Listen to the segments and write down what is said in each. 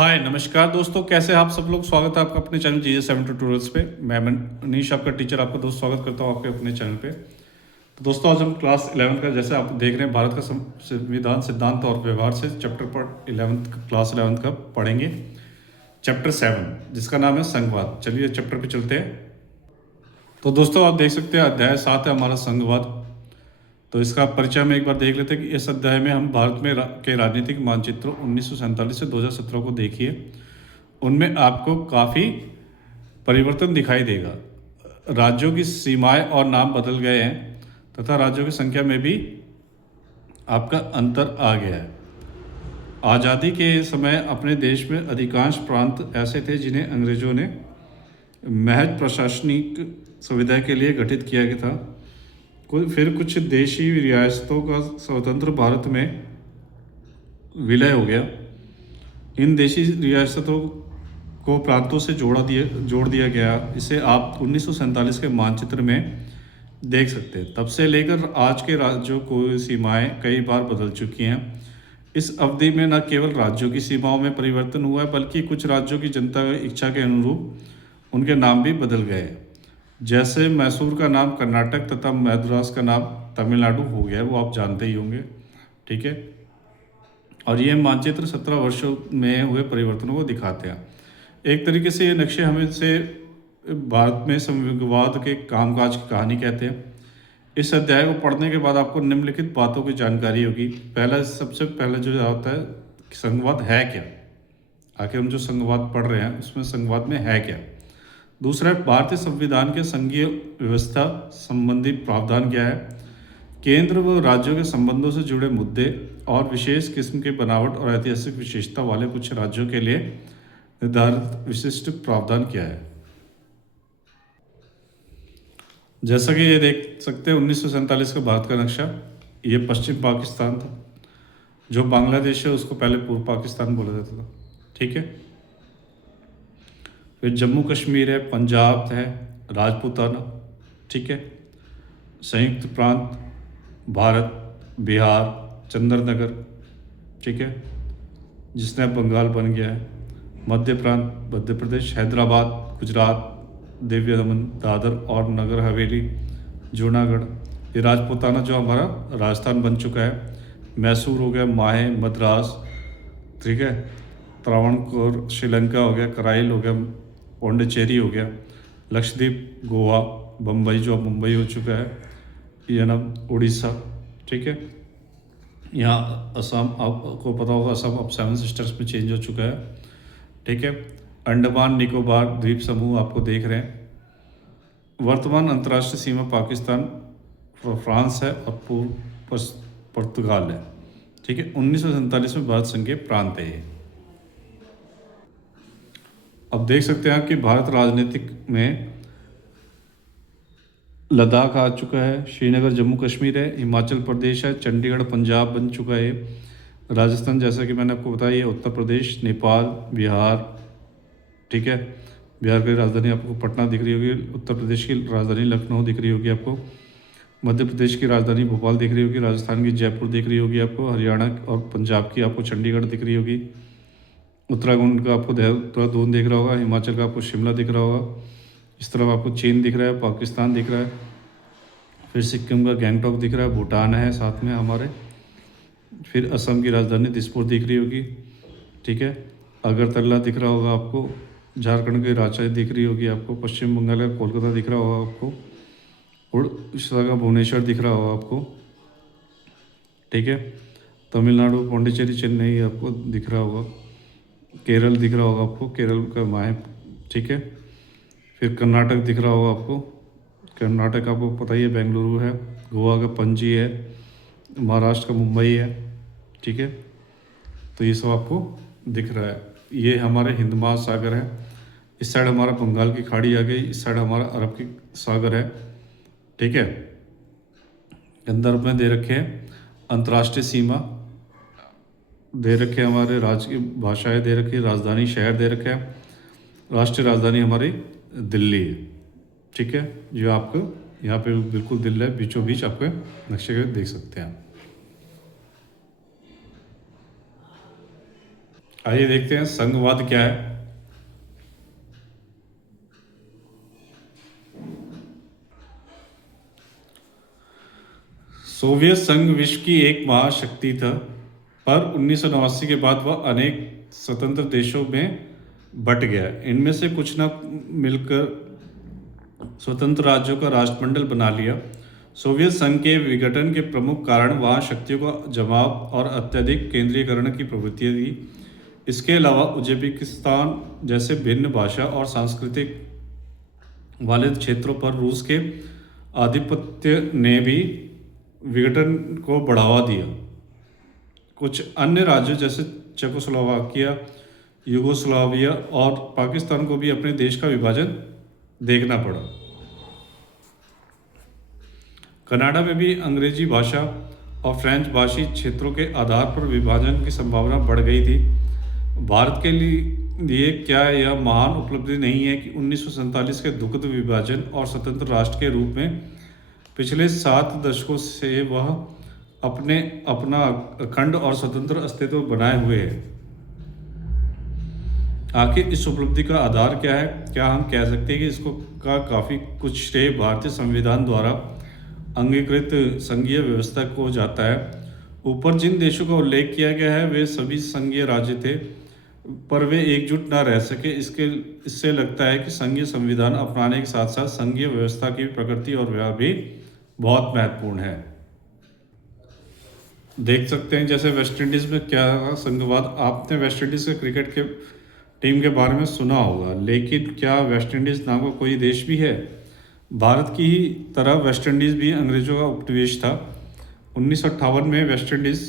हाय नमस्कार दोस्तों, कैसे हैं आप सब लोग। स्वागत है आपका अपने चैनल GS7 ट्यूटोरियल्स पे। मैं मनीष आपका टीचर आपका दोस्त स्वागत करता हूँ आपके अपने चैनल पे। तो दोस्तों आज हम क्लास 11 का, जैसे आप देख रहे हैं, भारत का संविधान सिद्धांत और व्यवहार से चैप्टर पर 11th क्लास 11th का पढ़ेंगे। चैप्टर 7 जिसका नाम है संघवाद। चलिए चैप्टर पे चलते हैं। तो दोस्तों आप देख सकते हैं अध्याय 7 है हमारा संघवाद। तो इसका परिचय हम एक बार देख लेते हैं कि इस अध्याय में हम भारत में के राजनीतिक मानचित्र 1947 से 2017 को देखिए। उनमें आपको काफ़ी परिवर्तन दिखाई देगा। राज्यों की सीमाएं और नाम बदल गए हैं तथा राज्यों की संख्या में भी आपका अंतर आ गया है। आज़ादी के समय अपने देश में अधिकांश प्रांत ऐसे थे जिन्हें अंग्रेज़ों ने महज प्रशासनिक सुविधा के लिए गठित किया गया था। फिर कुछ देशी रियासतों का स्वतंत्र भारत में विलय हो गया। इन देशी रियासतों को प्रांतों से जोड़ दिया गया। इसे आप 1947 के मानचित्र में देख सकते हैं। तब से लेकर आज के राज्यों की सीमाएं कई बार बदल चुकी हैं। इस अवधि में न केवल राज्यों की सीमाओं में परिवर्तन हुआ है, बल्कि कुछ राज्यों की जनता की इच्छा के अनुरूप उनके नाम भी बदल गए। जैसे मैसूर का नाम कर्नाटक तथा मद्रास का नाम तमिलनाडु हो गया, वो आप जानते ही होंगे। ठीक है। और ये मानचित्र 17 वर्षों में हुए परिवर्तनों को दिखाते हैं। एक तरीके से ये नक्शे हमें से भारत में संघवाद के कामकाज की कहानी कहते हैं। इस अध्याय को पढ़ने के बाद आपको निम्नलिखित बातों की जानकारी होगी। सबसे पहले जो होता है कि संघवाद है क्या। आखिर हम जो संघवाद पढ़ रहे हैं उसमें संघवाद में है क्या। दूसरा, भारतीय संविधान के संघीय व्यवस्था संबंधी प्रावधान क्या है। केंद्र व राज्यों के संबंधों से जुड़े मुद्दे और विशेष किस्म के बनावट और ऐतिहासिक विशेषता वाले कुछ राज्यों के लिए निर्धारित विशिष्ट प्रावधान क्या है। जैसा कि ये देख सकते हैं 1947 का भारत का नक्शा। ये पश्चिम पाकिस्तान था। जो बांग्लादेश है उसको पहले पूर्व पाकिस्तान बोला जाता था। ठीक है। फिर जम्मू कश्मीर है, पंजाब है, राजपूताना। ठीक है। संयुक्त प्रांत भारत, बिहार, चंद्रनगर। ठीक है, जिसने अब बंगाल बन गया है। मध्य प्रांत मध्य प्रदेश, हैदराबाद गुजरात, दिव्य दमन दादर और नगर हवेली जूनागढ़। ये राजपूताना जो हमारा राजस्थान बन चुका है। मैसूर हो गया, माहे मद्रास। ठीक है। त्रावणकोर श्रीलंका हो गया, कराइल हो गया, पौंडीचेरी हो गया, लक्षद्वीप, गोवा, बम्बई जो अब मुंबई हो चुका है, ये ना उड़ीसा। ठीक है। यहाँ असम, आपको पता होगा असम अब 7 सिस्टर्स में चेंज हो चुका है। ठीक है। अंडमान निकोबार द्वीप समूह आपको देख रहे हैं। वर्तमान अंतर्राष्ट्रीय सीमा पाकिस्तान, फ्रांस है और पूर्व पुर्तगाल है। ठीक है। 1947 में भारत संघ के प्रांत है ये। अब देख सकते हैं कि भारत राजनीतिक में लद्दाख आ चुका है, श्रीनगर जम्मू कश्मीर है, हिमाचल प्रदेश है, चंडीगढ़ पंजाब बन चुका है, राजस्थान जैसा कि मैंने आपको बताया, उत्तर प्रदेश, नेपाल, बिहार। ठीक है। बिहार की राजधानी आपको पटना दिख रही होगी, उत्तर प्रदेश की राजधानी लखनऊ दिख रही होगी आपको, मध्य प्रदेश की राजधानी भोपाल दिख रही होगी, राजस्थान की जयपुर दिख रही होगी आपको, हरियाणा और पंजाब की आपको चंडीगढ़ दिख रही होगी, उत्तराखंड का आपको देहरादून दिख रहा होगा, हिमाचल का आपको शिमला दिख रहा होगा, इस तरफ आपको चीन दिख रहा है, पाकिस्तान दिख रहा है, फिर सिक्किम का गैंगटॉक दिख रहा है, भूटान है साथ में हमारे, फिर असम की राजधानी दिसपुर दिख रही होगी। ठीक है। अगरतला दिख रहा होगा आपको, झारखंड की रांची दिख रही होगी आपको, पश्चिम बंगाल का कोलकाता दिख रहा होगा आपको, उड़ीसा का भुवनेश्वर दिख रहा होगा आपको। ठीक है। तमिलनाडु पौंडीचेरी चेन्नई आपको दिख रहा होगा, केरल दिख रहा होगा आपको, केरल का माहे। ठीक है। फिर कर्नाटक दिख रहा होगा आपको, कर्नाटक आपको पता ही है बेंगलुरु है, गोवा का पणजी है, महाराष्ट्र का मुंबई है। ठीक है। तो ये सब आपको दिख रहा है। ये हमारे हिंद महासागर है। इस साइड हमारा बंगाल की खाड़ी आ गई, इस साइड हमारा अरब की सागर है। ठीक है। संदर्भ में दे रखे हैं अंतर्राष्ट्रीय सीमा दे रखे हैं, हमारे राज्य की भाषाएं दे रखी है, राजधानी शहर दे रखे हैं। राष्ट्रीय राजधानी हमारी दिल्ली है। ठीक है। जो आपको यहाँ पे बिल्कुल दिल्ली है, बीचों बीच आपके नक्शे के देख सकते हैं। आइए देखते हैं संघवाद क्या है। सोवियत संघ विश्व की एक महाशक्ति था, पर 1989 के बाद वह अनेक स्वतंत्र देशों में बट गया। इनमें से कुछ ने मिलकर स्वतंत्र राज्यों का राष्ट्रमंडल बना लिया। सोवियत संघ के विघटन के प्रमुख कारण वहाँ शक्तियों का जमाव और अत्यधिक केंद्रीकरण की प्रवृत्ति थी। इसके अलावा उज्बेकिस्तान जैसे भिन्न भाषा और सांस्कृतिक वाले क्षेत्रों पर रूस के आधिपत्य ने भी विघटन को बढ़ावा दिया। कुछ अन्य राज्यों जैसे चेकोस्लोवाकिया, यूगोस्लाविया और पाकिस्तान को भी अपने देश का विभाजन देखना पड़ा। कनाडा में भी अंग्रेजी भाषा और फ्रेंच भाषी क्षेत्रों के आधार पर विभाजन की संभावना बढ़ गई थी। भारत के लिए क्या यह महान उपलब्धि नहीं है कि 1947 के दुखद विभाजन और स्वतंत्र राष्ट्र के रूप में पिछले 7 दशकों से वह अपना अखंड और स्वतंत्र अस्तित्व बनाए हुए है। आखिर इस उपलब्धि का आधार क्या है? क्या हम कह सकते हैं कि इसको का काफ़ी कुछ श्रेय भारतीय संविधान द्वारा अंगीकृत संघीय व्यवस्था को जाता है। ऊपर जिन देशों का उल्लेख किया गया है वे सभी संघीय राज्य थे, पर वे एकजुट न रह सके। इससे लगता है कि संघीय संविधान अपनाने के साथ साथ संघीय व्यवस्था की प्रकृति और व्यवहार भी बहुत महत्वपूर्ण है। देख सकते हैं जैसे वेस्ट इंडीज़ में क्या संघवाद। आपने वेस्ट इंडीज़ के क्रिकेट के टीम के बारे में सुना होगा, लेकिन क्या वेस्ट इंडीज़ नाम का कोई देश भी है? भारत की ही तरह वेस्ट इंडीज़ भी अंग्रेजों का उपनिवेश था। 1958 में वेस्ट इंडीज़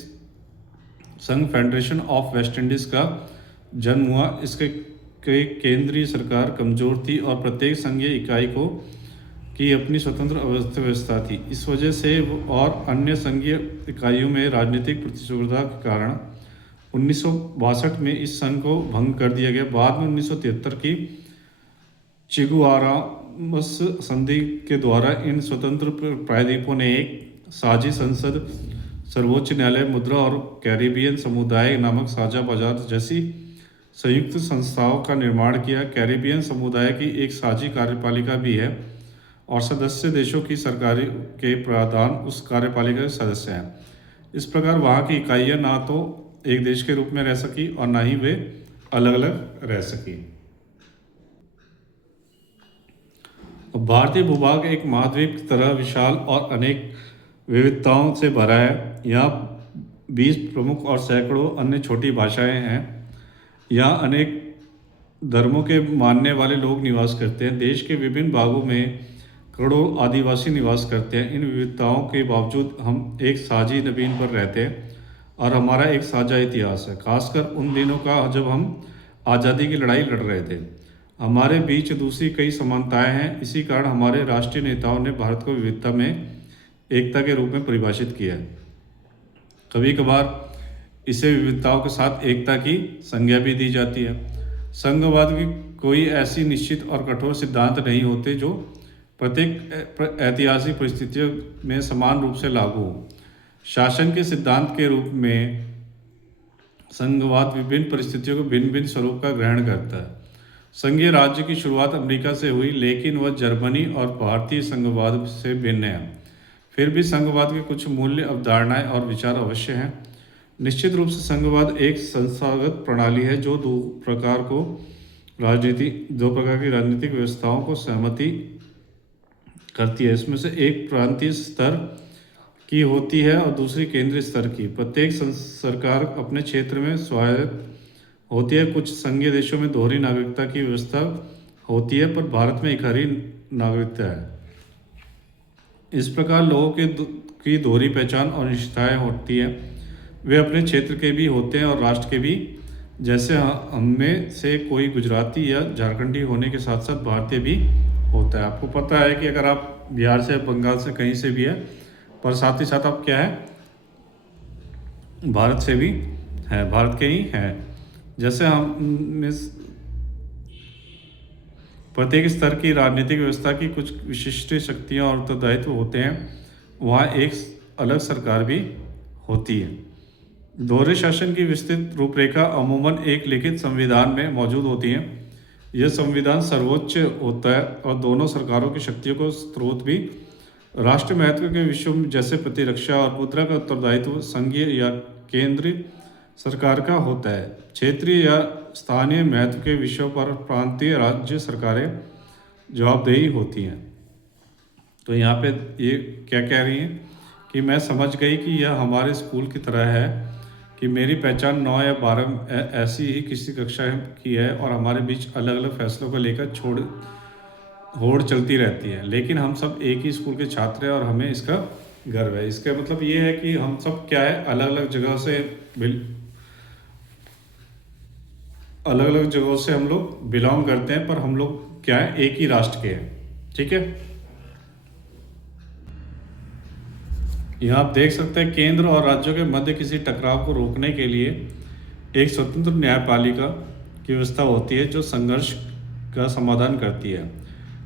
संघ फेडरेशन ऑफ वेस्ट इंडीज़ का जन्म हुआ। इसके केंद्रीय सरकार कमज़ोर थी और प्रत्येक संघीय इकाई को की अपनी स्वतंत्र अर्थव्यवस्था थी। इस वजह से और अन्य संघीय इकाइयों में राजनीतिक प्रतिस्पर्धा के कारण 1962 में इस संघ को भंग कर दिया गया। बाद में 1973 की चिगुआरामस संधि के द्वारा इन स्वतंत्र प्रायद्वीपों ने एक साझी संसद, सर्वोच्च न्यायालय, मुद्रा और कैरिबियन समुदाय नामक साझा बाजार जैसी संयुक्त संस्थाओं का निर्माण किया। कैरिबियन समुदाय की एक साझी कार्यपालिका भी है और सदस्य देशों की सरकारों के प्रधान उस कार्यपालिका के सदस्य हैं। इस प्रकार वहाँ की इकाइयाँ ना तो एक देश के रूप में रह सकी और ना ही वे अलग अलग रह सकी। भारतीय भूभाग एक महाद्वीप की तरह विशाल और अनेक विविधताओं से भरा है। यहाँ 20 प्रमुख और सैकड़ों अन्य छोटी भाषाएं हैं। यहाँ अनेक धर्मों के मानने वाले लोग निवास करते हैं। देश के विभिन्न भागों में करोड़ों आदिवासी निवास करते हैं। इन विविधताओं के बावजूद हम एक साझी जमीन पर रहते हैं और हमारा एक साझा इतिहास है, खासकर उन दिनों का जब हम आज़ादी की लड़ाई लड़ रहे थे। हमारे बीच दूसरी कई समानताएं हैं। इसी कारण हमारे राष्ट्रीय नेताओं ने भारत को विविधता में एकता के रूप में परिभाषित किया है। कभी कभार इसे विविधताओं के साथ एकता की संज्ञा भी दी जाती है। संघवाद की कोई ऐसी निश्चित और कठोर सिद्धांत नहीं होते जो प्रत्येक ऐतिहासिक परिस्थितियों में समान रूप से लागू हो। शासन के सिद्धांत के रूप में संघवाद विभिन्न परिस्थितियों को भिन्न भिन्न स्वरूप का ग्रहण करता है। संघीय राज्य की शुरुआत अमेरिका से हुई, लेकिन वह जर्मनी और भारतीय संघवाद से भिन्न है। फिर भी संघवाद के कुछ मूल्य, अवधारणाएं और विचार अवश्य हैं। निश्चित रूप से संघवाद एक संस्थागत प्रणाली है जो दो प्रकार की राजनीतिक व्यवस्थाओं को सहमति करती है। इसमें से एक प्रांतीय स्तर की होती है और दूसरी केंद्रीय स्तर की। प्रत्येक सरकार अपने क्षेत्र में स्वायत्त होती है। कुछ संघीय देशों में दोहरी नागरिकता की व्यवस्था होती है, पर भारत में इकहरी नागरिकता है। इस प्रकार लोगों की दोहरी पहचान और निष्ठाएं होती है। वे अपने क्षेत्र के भी होते हैं और राष्ट्र के भी। जैसे हममें से कोई गुजराती या झारखंडी होने के साथ साथ भारतीय भी होता है। आपको पता है कि अगर आप बिहार से, बंगाल से, कहीं से भी है, पर साथ ही साथ आप क्या है, भारत से भी हैं, भारत के ही हैं। जैसे हम प्रत्येक स्तर की राजनीतिक व्यवस्था की कुछ विशिष्ट शक्तियाँ और उत्तरदायित्व होते हैं, वहाँ एक अलग सरकार भी होती है। दोहरे शासन की विस्तृत रूपरेखा अमूमन एक लिखित संविधान में मौजूद होती है। यह संविधान सर्वोच्च होता है और दोनों सरकारों की शक्तियों को स्रोत भी राष्ट्र महत्व के विषयों में जैसे प्रतिरक्षा और मुद्रा का उत्तरदायित्व संघीय या केंद्रीय सरकार का होता है। क्षेत्रीय या स्थानीय महत्व के विषयों पर प्रांतीय राज्य सरकारें जवाबदेही होती हैं। तो यहाँ पे ये क्या कह रही हैं कि मैं समझ गई कि यह हमारे स्कूल की तरह है कि मेरी पहचान 9 या 12 ऐसी ही किसी कक्षा की है और हमारे बीच अलग अलग फैसलों को लेकर होड़ चलती रहती है, लेकिन हम सब एक ही स्कूल के छात्र हैं और हमें इसका गर्व है। इसका मतलब ये है कि हम सब क्या है, अलग अलग जगहों से हम लोग बिलोंग करते हैं, पर हम लोग क्या है, एक ही राष्ट्र के हैं। ठीक है, यहाँ आप देख सकते हैं केंद्र और राज्यों के मध्य किसी टकराव को रोकने के लिए एक स्वतंत्र न्यायपालिका की व्यवस्था होती है जो संघर्ष का समाधान करती है।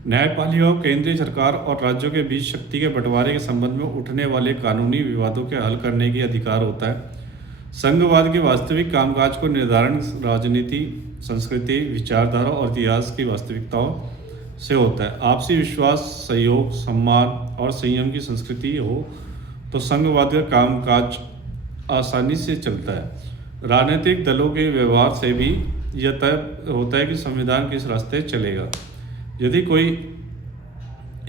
न्यायपालिका को केंद्रीय सरकार और राज्यों के बीच शक्ति के बंटवारे के संबंध में उठने वाले कानूनी विवादों के हल करने की अधिकार होता है। संघवाद के वास्तविक कामकाज को निर्धारण राजनीति, संस्कृति, विचारधारा और इतिहास की वास्तविकताओं से होता है। आपसी विश्वास, सहयोग, सम्मान और संयम की संस्कृति हो तो संघवाद का कामकाज आसानी से चलता है। राजनीतिक दलों के व्यवहार से भी यह तय होता है कि संविधान किस रास्ते चलेगा। यदि कोई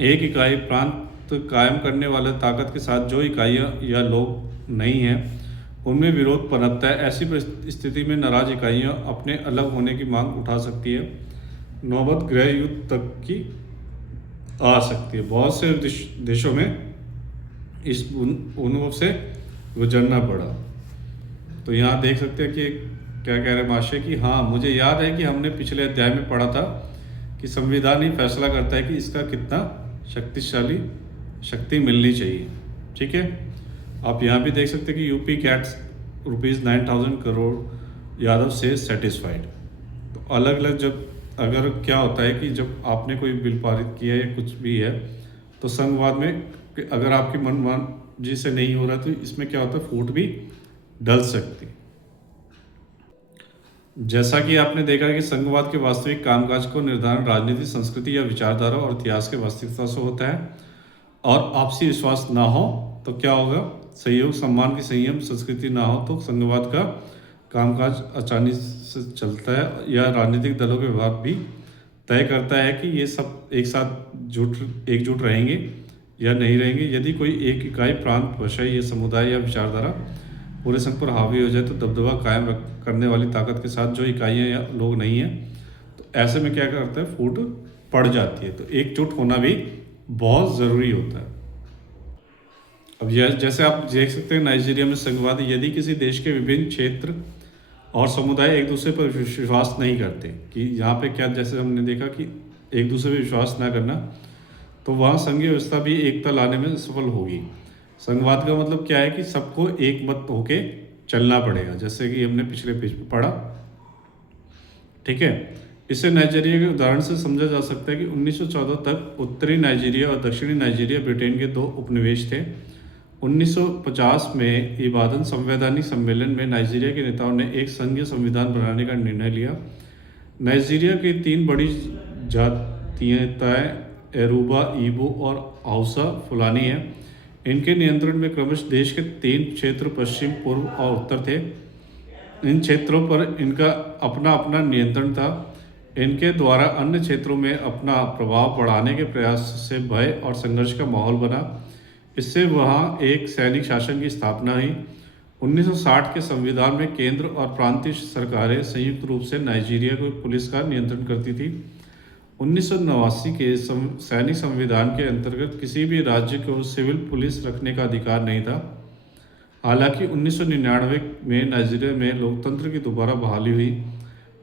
एक इकाई प्रांत कायम करने वाले ताकत के साथ जो इकाइयाँ या लोग नहीं हैं उनमें विरोध पनपता है, ऐसी स्थिति में नाराज इकाइयाँ अपने अलग होने की मांग उठा सकती है। नौबत गृह युद्ध तक की आ सकती है। बहुत से देशों में इस अनुभव से गुजरना पड़ा। तो यहाँ देख सकते हैं कि क्या कह रहे हैं महाशय कि हाँ, मुझे याद है कि हमने पिछले अध्याय में पढ़ा था कि संविधान ही फैसला करता है कि इसका कितना शक्तिशाली शक्ति मिलनी चाहिए। ठीक है, आप यहाँ भी देख सकते हैं कि यूपी गैट्स ₹9,000 करोड़ यादव से सेटिस्फाइड। तो अलग अलग जब अगर क्या होता है कि जब आपने कोई बिल पारित किया या कुछ भी है तो संघवाद में अगर आपकी मनमानी से नहीं हो रहा तो इसमें क्या होता है, फूट भी डल सकती। जैसा कि आपने देखा कि संघवाद के वास्तविक कामकाज को निर्धारण राजनीति, संस्कृति या विचारधारा और इतिहास के वास्तविकता से होता है और आपसी विश्वास ना हो तो क्या होगा, सहयोग, सम्मान की संयम संस्कृति ना हो तो संघवाद का कामकाज आसानी से चलता है। या राजनीतिक दलों के व्यवहार भी तय करता है कि ये सब एक साथ एकजुट रहेंगे या नहीं रहेंगे। यदि कोई एक इकाई, प्रांत, भाषा या समुदाय या विचारधारा पूरे संघ पर हावी हो जाए तो दबदबा कायम करने वाली ताकत के साथ जो इकाइयाँ या लोग नहीं हैं, तो ऐसे में क्या करता है, फूट पड़ जाती है। तो एकजुट होना भी बहुत ज़रूरी होता है। अब यह जैसे आप देख सकते हैं नाइजीरिया में संघवाद, यदि किसी देश के विभिन्न क्षेत्र और समुदाय एक दूसरे पर विश्वास नहीं करते, कि यहाँ पे क्या जैसे हमने देखा कि एक दूसरे पर विश्वास ना करना, तो वहाँ संघीय व्यवस्था भी एकता लाने में सफल होगी। संघवाद का मतलब क्या है कि सबको एक मत होके चलना पड़ेगा, जैसे कि हमने पिछले पेज पर पढ़ा। ठीक है, इसे नाइजीरिया के उदाहरण से समझा जा सकता है कि 1914 तक उत्तरी नाइजीरिया और दक्षिणी नाइजीरिया ब्रिटेन के 2 उपनिवेश थे। 1950 में इबादन संवैधानिक सम्मेलन में नाइजीरिया के नेताओं ने एक संघीय संविधान बनाने का निर्णय लिया। नाइजीरिया की 3 बड़ी जातीयताएं एरूबा, इबो और हाउसा फुलानी है। इनके नियंत्रण में क्रमशः देश के 3 क्षेत्र पश्चिम, पूर्व और उत्तर थे। इन क्षेत्रों पर इनका अपना अपना नियंत्रण था। इनके द्वारा अन्य क्षेत्रों में अपना प्रभाव बढ़ाने के प्रयास से भय और संघर्ष का माहौल बना। इससे वहाँ एक सैनिक शासन की स्थापना हुई। 1960 के संविधान में केंद्र और प्रांतीय सरकारें संयुक्त रूप से नाइजीरिया को पुलिस का नियंत्रण करती थी। 1989 के सैनिक संविधान के अंतर्गत किसी भी राज्य को सिविल पुलिस रखने का अधिकार नहीं था। हालांकि 1999 में नाइजीरिया में लोकतंत्र की दोबारा बहाली हुई,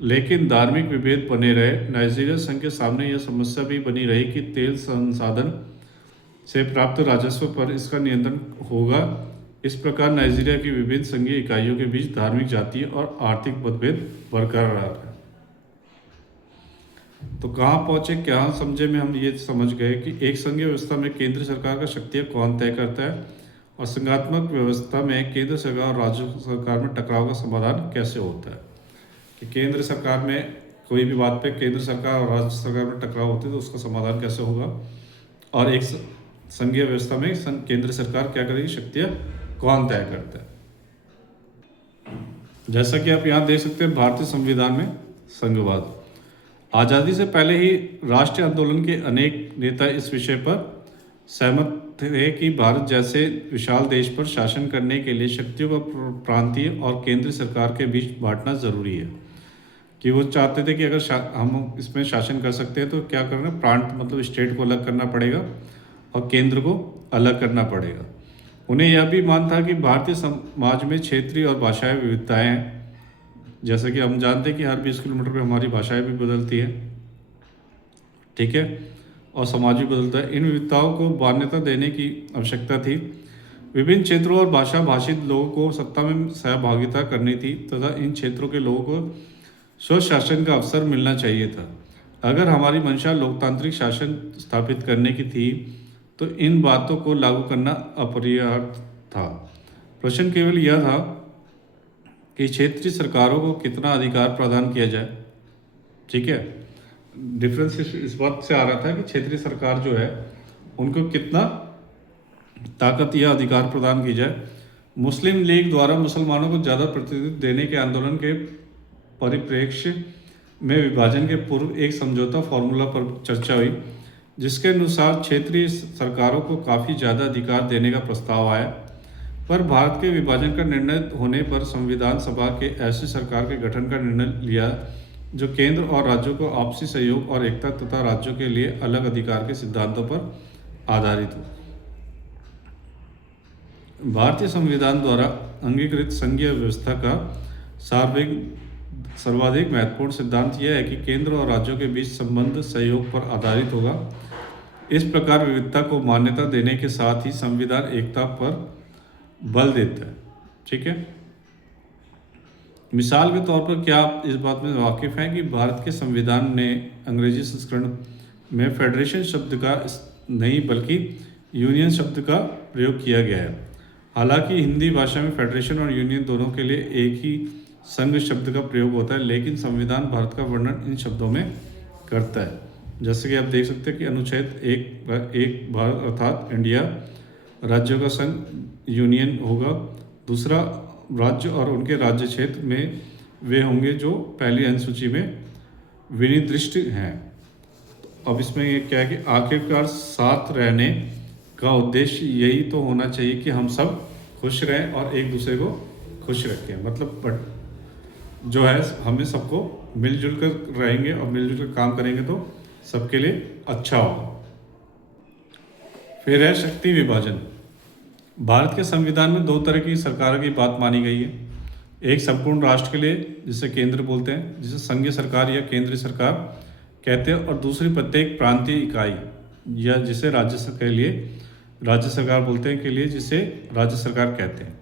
लेकिन धार्मिक विभेद बने रहे। नाइजीरिया संघ के सामने यह समस्या भी बनी रही कि तेल संसाधन से प्राप्त राजस्व पर इसका नियंत्रण होगा। इस प्रकार नाइजीरिया की विभिन्न संघीय इकाइयों के बीच धार्मिक, जातीय और आर्थिक मतभेद बरकरार है। तो कहाँ पहुँचे, क्या समझे में हम ये समझ गए कि एक संघीय व्यवस्था में केंद्र सरकार का शक्तियाँ कौन तय करता है और संघात्मक व्यवस्था में केंद्र सरकार और राज्य सरकार में टकराव का समाधान कैसे होता है। कि केंद्र सरकार में कोई भी बात पे केंद्र सरकार और राज्य सरकार में टकराव होते हैं तो उसका समाधान कैसे होगा, और एक संघीय व्यवस्था में केंद्र सरकार क्या करेगी, शक्तियाँ कौन तय करता है। जैसा कि आप यहाँ देख सकते हैं, भारतीय संविधान में संघवाद। आज़ादी से पहले ही राष्ट्रीय आंदोलन के अनेक नेता इस विषय पर सहमत थे कि भारत जैसे विशाल देश पर शासन करने के लिए शक्तियों को प्रांतीय और केंद्रीय सरकार के बीच बांटना जरूरी है। कि वो चाहते थे कि अगर हम इसमें शासन कर सकते हैं तो क्या करना, प्रांत मतलब स्टेट को अलग करना पड़ेगा और केंद्र को अलग करना पड़ेगा। उन्हें यह भी मान था कि भारतीय समाज में क्षेत्रीय और भाषाई विविधताएं हैं। जैसे कि हम जानते हैं कि हर 20 किलोमीटर पे हमारी भाषाएं भी बदलती हैं, ठीक है, और समाज भी बदलता है। इन विविधताओं को मान्यता देने की आवश्यकता थी। विभिन्न क्षेत्रों और भाषा भाषित लोगों को सत्ता में सहभागिता करनी थी तथा इन क्षेत्रों के लोगों को स्वशासन का अवसर मिलना चाहिए था। अगर हमारी मंशा लोकतांत्रिक शासन स्थापित करने की थी तो इन बातों को लागू करना अपरिहार्य था। प्रश्न केवल यह था कि क्षेत्रीय सरकारों को कितना अधिकार प्रदान किया जाए। ठीक है, डिफरेंस इस बात से आ रहा था कि क्षेत्रीय सरकार जो है उनको कितना ताकत या अधिकार प्रदान की जाए। मुस्लिम लीग द्वारा मुसलमानों को ज़्यादा प्रतिनिधित्व देने के आंदोलन के परिप्रेक्ष्य में विभाजन के पूर्व एक समझौता फॉर्मूला पर चर्चा हुई, जिसके अनुसार क्षेत्रीय सरकारों को काफ़ी ज़्यादा अधिकार देने का प्रस्ताव आया। पर भारत के विभाजन का निर्णय होने पर संविधान सभा के ऐसी सरकार के गठन का निर्णय लिया जो केंद्र और राज्यों को आपसी सहयोग और एकता तथा राज्यों के लिए अलग अधिकार के सिद्धांतों पर आधारित हो। भारतीय संविधान द्वारा अंगीकृत संघीय व्यवस्था का सर्वाधिक महत्वपूर्ण सिद्धांत यह है कि केंद्र और राज्यों के बीच संबंध सहयोग पर आधारित होगा। इस प्रकार विविधता को मान्यता देने के साथ ही संविधान एकता पर बल देता है। ठीक है, मिसाल के तौर पर क्या आप इस बात में वाकिफ़ हैं कि भारत के संविधान ने अंग्रेजी संस्करण में फेडरेशन शब्द का नहीं बल्कि यूनियन शब्द का प्रयोग किया गया है। हालांकि हिंदी भाषा में फेडरेशन और यूनियन दोनों के लिए एक ही संघ शब्द का प्रयोग होता है, लेकिन संविधान भारत का वर्णन इन शब्दों में करता है। जैसे कि आप देख सकते हैं कि अनुच्छेद एक भारत अर्थात इंडिया राज्यों का संघ यूनियन होगा। दूसरा, राज्य और उनके राज्य क्षेत्र में वे होंगे जो पहली अनुसूची में विनिर्दिष्ट हैं। अब इसमें ये क्या है कि आखिरकार साथ रहने का उद्देश्य यही तो होना चाहिए कि हम सब खुश रहें और एक दूसरे को खुश रखें। मतलब जो है हमें सबको मिलजुल कर रहेंगे और मिलजुल कर काम करेंगे तो सबके लिए अच्छा होगा। फिर है शक्ति विभाजन। भारत के संविधान में दो तरह की सरकारों की बात मानी गई है। एक संपूर्ण राष्ट्र के लिए जिसे केंद्र बोलते हैं, जिसे संघीय सरकार या केंद्रीय सरकार कहते हैं, और दूसरी प्रत्येक प्रांतीय इकाई या जिसे राज्य सरकार बोलते हैं के लिए जिसे राज्य सरकार कहते हैं।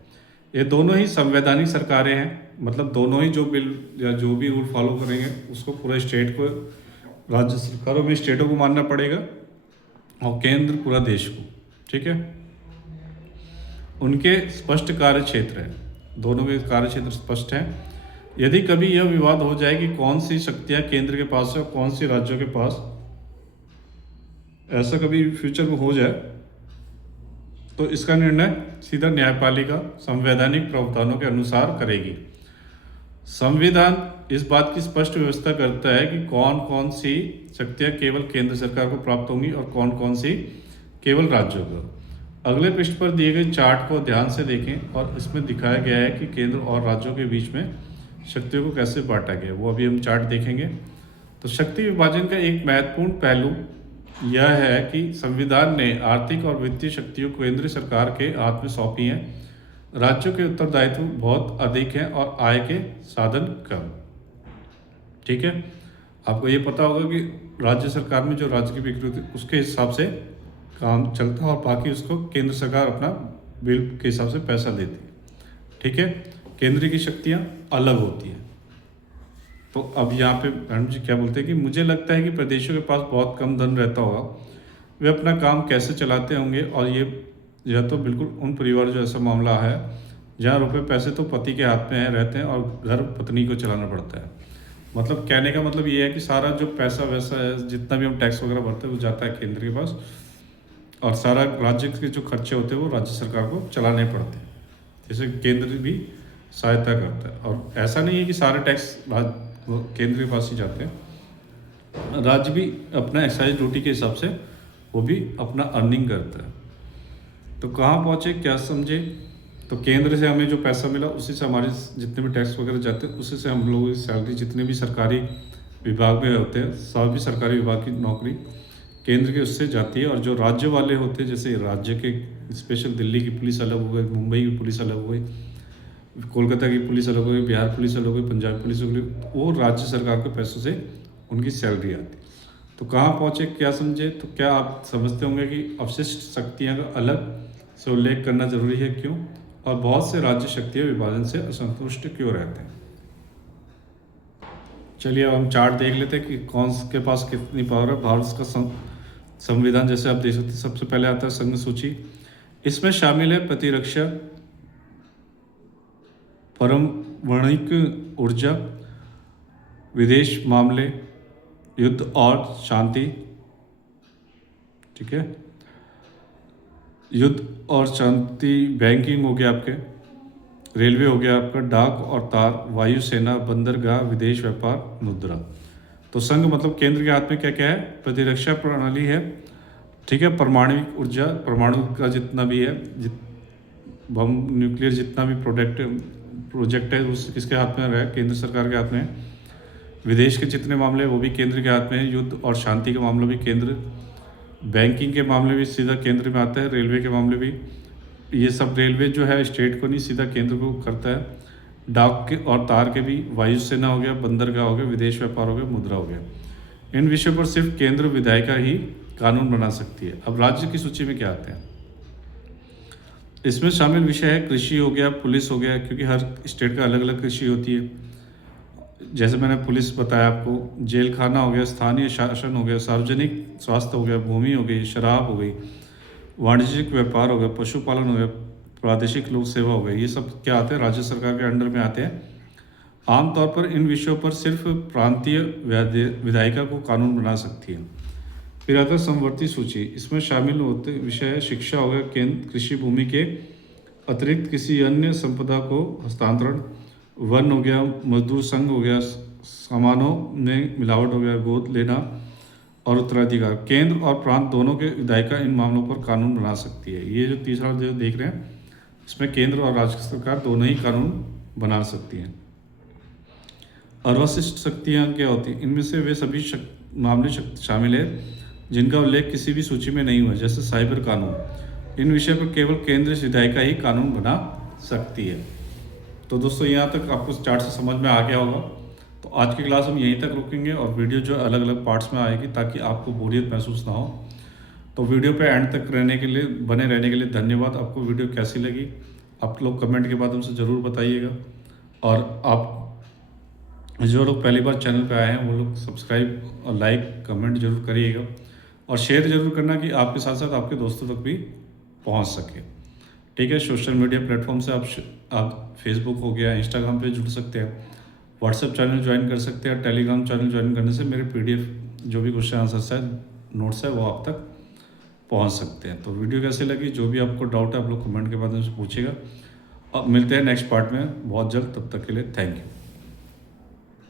ये दोनों ही संवैधानिक सरकारें हैं। मतलब दोनों ही जो बिल या जो भी रूल फॉलो करेंगे उसको पूरे स्टेट को, राज्य सरकारों में स्टेटों को मानना पड़ेगा और केंद्र पूरा देश को। ठीक है, उनके स्पष्ट कार्य क्षेत्र हैं, दोनों के कार्य क्षेत्र स्पष्ट हैं। यदि कभी यह विवाद हो जाए कि कौन सी शक्तियां केंद्र के पास है और कौन सी राज्यों के पास, ऐसा कभी फ्यूचर में हो जाए तो इसका निर्णय सीधा न्यायपालिका संवैधानिक प्रावधानों के अनुसार करेगी। संविधान इस बात की स्पष्ट व्यवस्था करता है कि कौन कौन सी शक्तियां केवल केंद्र सरकार को प्राप्त होंगी और कौन कौन सी केवल राज्यों को। अगले पृष्ठ पर दिए गए चार्ट को ध्यान से देखें और इसमें दिखाया गया है कि केंद्र और राज्यों के बीच में शक्तियों को कैसे बांटा गया, वो अभी हम चार्ट देखेंगे। तो शक्ति विभाजन का एक महत्वपूर्ण पहलू यह है कि संविधान ने आर्थिक और वित्तीय शक्तियों को केंद्र सरकार के हाथ में सौंपी हैं। राज्यों के उत्तरदायित्व बहुत अधिक हैं और आय के साधन कम। ठीक है, आपको ये पता होगा कि राज्य सरकार में जो राज्य की बिक्री होती है उसके हिसाब से काम चलता है और बाकी उसको केंद्र सरकार अपना बिल के हिसाब से पैसा देती है। ठीक है, केंद्र की शक्तियाँ अलग होती हैं। तो अब यहाँ पे मैडम जी क्या बोलते हैं कि मुझे लगता है कि प्रदेशों के पास बहुत कम धन रहता होगा, वे अपना काम कैसे चलाते होंगे और ये यह तो बिल्कुल उन परिवार जो ऐसा मामला है जहाँ रुपए पैसे तो पति के हाथ में है रहते हैं और घर पत्नी को चलाना पड़ता है। मतलब कहने का मतलब ये है कि सारा जो पैसा वैसा है, जितना भी हम टैक्स वगैरह भरते हैं वो जाता है केंद्र के पास, और सारा राज्य के जो खर्चे होते हैं वो राज्य सरकार को चलाने पड़ते हैं। जैसे केंद्र भी सहायता करता है, और ऐसा नहीं है कि सारे टैक्स केंद्र के पास ही जाते हैं। राज्य भी अपना एक्साइज ड्यूटी के हिसाब से वो भी अपना अर्निंग करता है। तो कहाँ पहुँचे, क्या समझे? तो केंद्र से हमें जो पैसा मिला उसी से हमारे जितने भी टैक्स वगैरह जाते हैं उसी से हम लोगों की सैलरी, जितने भी सरकारी विभाग में होते हैं सभी सरकारी विभाग की नौकरी केंद्र के उससे जाती है। और जो राज्य वाले होते हैं, जैसे राज्य के स्पेशल दिल्ली की पुलिस अलग हो गई, मुंबई की पुलिस अलग हो गई, कोलकाता की पुलिस अलग हो गई, बिहार पुलिस अलग हो गई, पंजाब पुलिस हो गई, वो राज्य सरकार के पैसों से उनकी सैलरी आती है। तो कहाँ पहुँचे, क्या समझे? तो क्या आप समझते होंगे कि अवशिष्ट शक्तियाँ का अलग से उल्लेख करना जरूरी है, क्यों? और बहुत से राज्य शक्तियाँ विभाजन से असंतुष्ट क्यों रहते हैं? चलिए अब हम चार्ट देख लेते हैं कि कौन के पास कितनी पावर है। भारत का संविधान जैसे आप देख सकते हैं, सबसे पहले आता है संघ सूची। इसमें शामिल है प्रतिरक्षा, परमाणुक ऊर्जा, विदेश मामले, युद्ध और शांति। ठीक है, युद्ध और शांति, बैंकिंग हो गया आपके, रेलवे हो गया आपका, डाक और तार, वायुसेना, बंदरगाह, विदेश व्यापार, मुद्रा। तो संघ मतलब केंद्र के हाथ में क्या क्या है? प्रतिरक्षा प्रणाली है, ठीक है, परमाणु ऊर्जा, परमाणु का जितना भी है, बम, न्यूक्लियर जितना भी प्रोजेक्ट है उस किसके हाथ में है? केंद्र सरकार के हाथ में है। विदेश के जितने मामले वो भी केंद्र के हाथ में है। युद्ध और शांति का मामला भी केंद्र, बैंकिंग के मामले भी सीधा केंद्र में आता है, रेलवे के मामले भी, ये सब रेलवे जो है स्टेट को नहीं सीधा केंद्र को करता है। डाक के और तार के भी, वायुसेना हो गया, बंदरगाह हो गया, विदेश व्यापार हो गया, मुद्रा हो गया। इन विषयों पर सिर्फ केंद्र विधायिका ही कानून बना सकती है। अब राज्य की सूची में क्या आते हैं? इसमें शामिल विषय है कृषि हो गया, पुलिस हो गया, क्योंकि हर स्टेट का अलग अलग कृषि होती है। जैसे मैंने पुलिस बताया आपको, जेल खाना हो गया, स्थानीय शासन हो गया, सार्वजनिक स्वास्थ्य हो गया, भूमि हो गई, शराब हो गई, वाणिज्यिक व्यापार हो गया, पशुपालन हो गया, प्रादेशिक लोक सेवा हो गई। ये सब क्या आते हैं? राज्य सरकार के अंडर में आते हैं। आमतौर पर इन विषयों पर सिर्फ प्रांतीय विधायिका को कानून बना सकती है। फिर आता है समवर्ती सूची। इसमें शामिल होते विषय है शिक्षा हो गया, केंद्र कृषि भूमि के अतिरिक्त किसी अन्य संपदा को हस्तांतरण, वन हो गया, मजदूर संघ हो गया, सामानों में मिलावट हो गया, गोद लेना और उत्तराधिकार। केंद्र और प्रांत दोनों के विधायिका इन मामलों पर कानून बना सकती है। ये जो तीसरा जो देख रहे हैं, इसमें केंद्र और राज्य सरकार दोनों ही कानून बना सकती हैं। अवशिष्ट शक्तियाँ क्या होती हैं? इनमें से वे सभी मामले शामिल है जिनका उल्लेख किसी भी सूची में नहीं हुआ, जैसे साइबर कानून। इन विषय पर केवल केंद्र विधायिका ही कानून बना सकती है। तो दोस्तों यहाँ तक आपको चार्ट से समझ में आ गया होगा। तो आज की क्लास हम यहीं तक रुकेंगे और वीडियो जो अलग अलग पार्ट्स में आएगी ताकि आपको बोरियत महसूस ना हो। तो वीडियो पे एंड तक रहने के लिए, बने रहने के लिए धन्यवाद। आपको वीडियो कैसी लगी आप लोग कमेंट के माध्यम से ज़रूर बताइएगा। और आप जो लोग पहली बार चैनल पे आए हैं वो लोग सब्सक्राइब और लाइक कमेंट जरूर करिएगा, और शेयर जरूर करना कि आपके साथ साथ आपके दोस्तों तक भी पहुंच सके। ठीक है, सोशल मीडिया प्लेटफॉर्म से आप फेसबुक हो गया, इंस्टाग्राम पे जुड़ सकते हैं, व्हाट्सएप चैनल ज्वाइन कर सकते हैं, टेलीग्राम चैनल ज्वाइन करने से मेरे PDF जो भी क्वेश्चन आंसर है, नोट्स है, वो आप तक पहुंच सकते हैं। तो वीडियो कैसे लगी, जो भी आपको डाउट है आप लोग कमेंट के माध्यम से पूछेगा। अब मिलते हैं नेक्स्ट पार्ट में बहुत जल्द, तब तक के लिए थैंक यू।